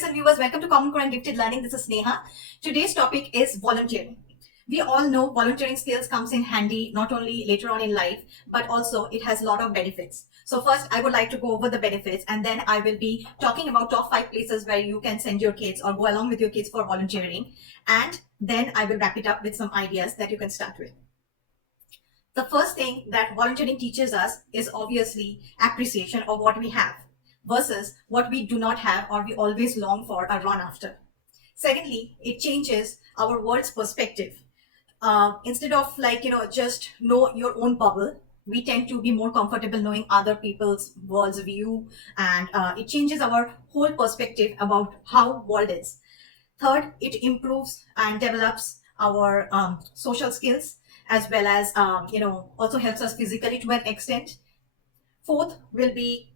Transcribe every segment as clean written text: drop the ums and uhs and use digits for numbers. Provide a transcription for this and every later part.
friends and viewers, welcome to Common Core and Gifted Learning. This is Sneha. Today's topic is volunteering. We all know volunteering skills comes in handy not only later on in life, but also it has a lot of benefits. So first, I would like to go over the benefits, and then I will be talking about top 5 places where you can send your kids or go along with your kids for volunteering. And then I will wrap it up with some ideas that you can start with. The first thing that volunteering teaches us is obviously appreciation of what we have versus what we do not have or we always long for or run after. Secondly, it changes our world's perspective. Instead of just know your own bubble, we tend to be more comfortable knowing other people's world's view, and it changes our whole perspective about how world is. Third, it improves and develops our social skills, as well as also helps us physically to an extent. Fourth will be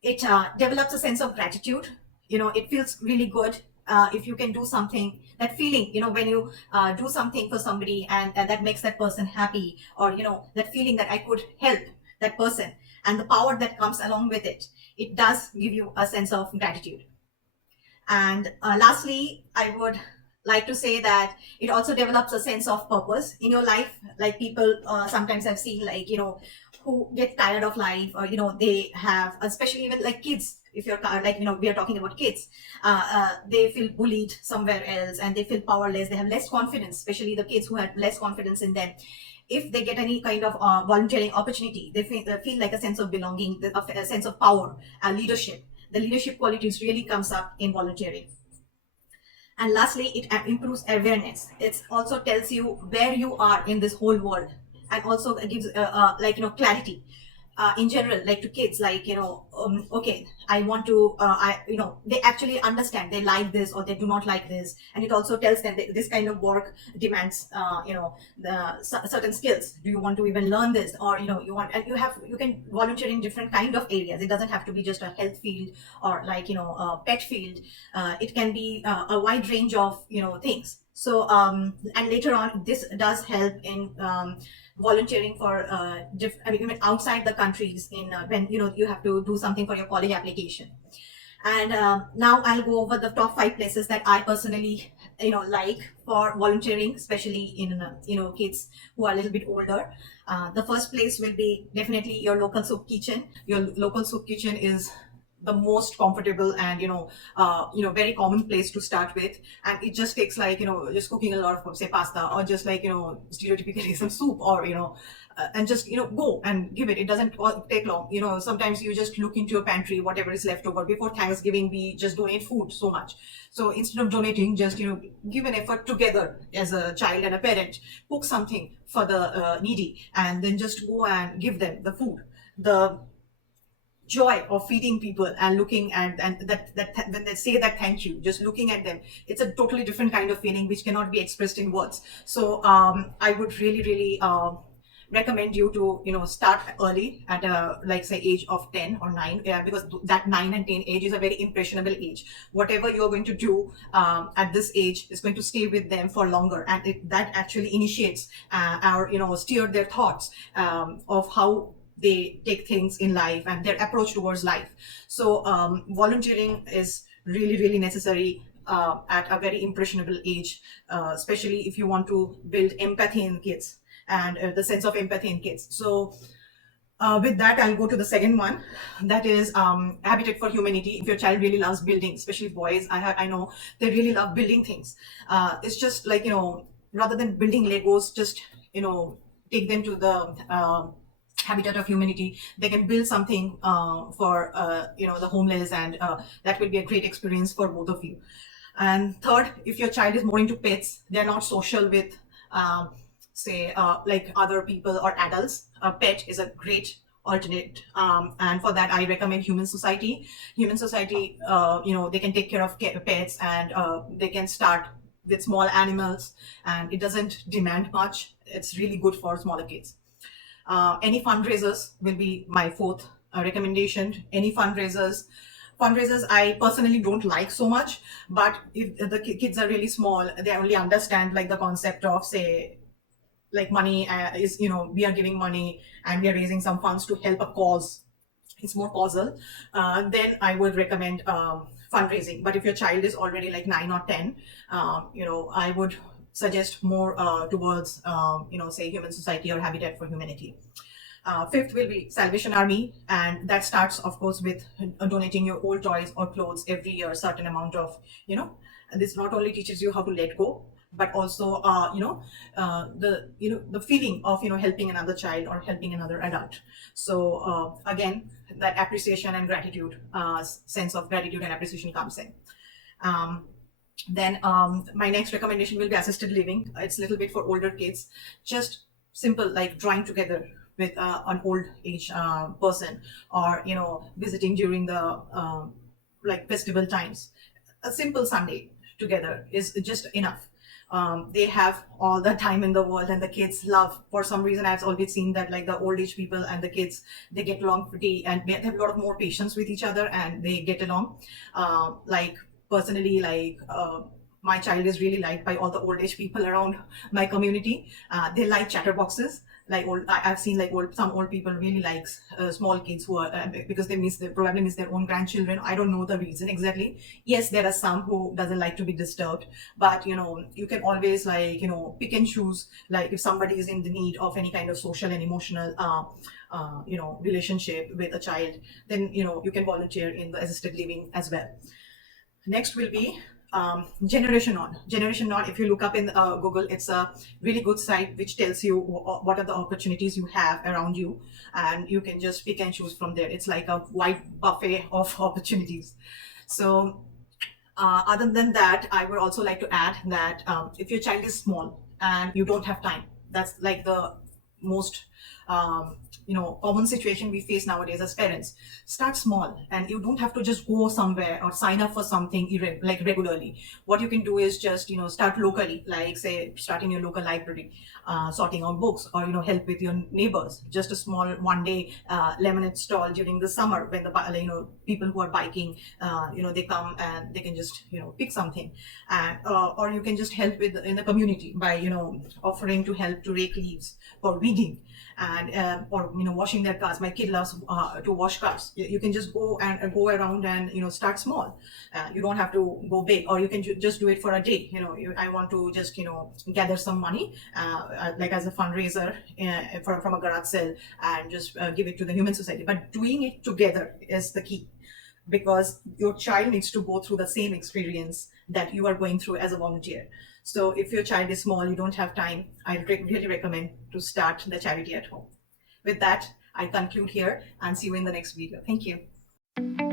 it develops a sense of gratitude. It feels really good if you can do something, that feeling, when you do something for somebody, and that makes that person happy, or that feeling that I could help that person, and the power that comes along with it. It does give you a sense of gratitude. And lastly, I would like to say that it also develops a sense of purpose in your life. Like people sometimes I've seen, who get tired of life, or they have, especially even like kids, if you're we are talking about kids, they feel bullied somewhere else and they feel powerless, they have less confidence, especially the kids who have less confidence in them. If they get any kind of volunteering opportunity, they feel like a sense of belonging, a sense of power and leadership. The leadership qualities really comes up in volunteering. And lastly, it improves awareness. It also tells you where you are in this whole world, and also gives clarity in general, like to kids, okay, I want to they actually understand, they like this or they do not like this. And it also tells them that this kind of work demands certain skills. Do you want to even learn this, or you want, and you can volunteer in different kind of areas. It doesn't have to be just a health field or a pet field. It can be a wide range of things. So and later on, this does help in volunteering for even outside the countries, in when you have to do something for your college application. And now I'll go over the top 5 places that I personally like for volunteering, especially in kids who are a little bit older. The first place will be definitely your local soup kitchen. Your local soup kitchen is the most comfortable and very common place to start with. And it just takes just cooking a lot of, say, pasta, or just stereotypically some soup, or and just go and give it. It doesn't take long. Sometimes you just look into your pantry, whatever is left over. Before Thanksgiving, we just donate food so much. So instead of donating, just give an effort together as a child and a parent. Cook something for the needy, and then just go and give them the food. The joy of feeding people and looking and that when they say that thank you, just looking at them, it's a totally different kind of feeling which cannot be expressed in words. So I would really recommend you to start early at say age of 10 or 9, because that 9 and 10 age is a very impressionable age. Whatever you're going to do at this age is going to stay with them for longer, and that actually initiates or steer their thoughts of how they take things in life and their approach towards life. So volunteering is really necessary at a very impressionable age, especially if you want to build empathy in kids and the sense of empathy in kids. So with that, I'll go to the second one, that is Habitat for Humanity. If your child really loves building, especially boys, I know they really love building things. It's just rather than building Legos, just take them to the Habitat of Humanity. They can build something for the homeless, and that will be a great experience for both of you. And third, if your child is more into pets, they're not social with other people or adults, a pet is a great alternate. And for that, I recommend Human Society. Human Society, they can take care of pets, and they can start with small animals, and it doesn't demand much. It's really good for smaller kids. Any fundraisers will be my fourth recommendation. Any fundraisers I personally don't like so much, but if the kids are really small, they only understand the concept of, say, money is, we are giving money and we are raising some funds to help a cause. It's more causal. Then I would recommend fundraising. But if your child is already like 9 or 10, I would suggest more towards, say Human Society or Habitat for Humanity. Fifth will be Salvation Army, and that starts, of course, with donating your old toys or clothes every year, certain amount of, and this not only teaches you how to let go, but also, the feeling of, helping another child or helping another adult. So again, that appreciation and gratitude, sense of gratitude and appreciation comes in. Then my next recommendation will be assisted living. It's a little bit for older kids, just simple like drawing together with an old age person, or visiting during the like festival times. A simple Sunday together is just enough. They have all the time in the world, and the kids love, for some reason I've always seen that, like, the old age people and the kids, they get along pretty, and they have a lot of more patience with each other, and they get along. Like, personally, like, my child is really liked by all the old age people around my community. They like chatterboxes. Like, I've seen like some old people really likes small kids who are because they probably miss their own grandchildren. I don't know the reason exactly. Yes, there are some who doesn't like to be disturbed, but you can always, like, pick and choose. Like, if somebody is in the need of any kind of social and emotional relationship with a child, then you can volunteer in the assisted living as well. Next will be Generation On. Generation On, if you look up in Google, it's a really good site which tells you what are the opportunities you have around you, and you can just pick and choose from there. It's like a wide buffet of opportunities. So other than that, I would also like to add that if your child is small and you don't have time, that's like the most common situation we face nowadays as parents. Start small, and you don't have to just go somewhere or sign up for something like regularly. What you can do is just start locally, like, say, start in your local library, sorting out books, or help with your neighbors. Just a small one day lemonade stall during the summer, when the people who are biking, they come and they can just pick something. And or you can just help in the community by offering to help to rake leaves for weeding, and or washing their cars. My kid loves to wash cars. You can just go go around and start small. You don't have to go big, or you can just do it for a day. I want to just gather some money, like as a fundraiser from a garage sale, and just give it to the Human Society. But doing it together is the key, because your child needs to go through the same experience that you are going through as a volunteer. So if your child is small, you don't have time, I really recommend to start the charity at home. With that, I conclude here and see you in the next video. Thank you.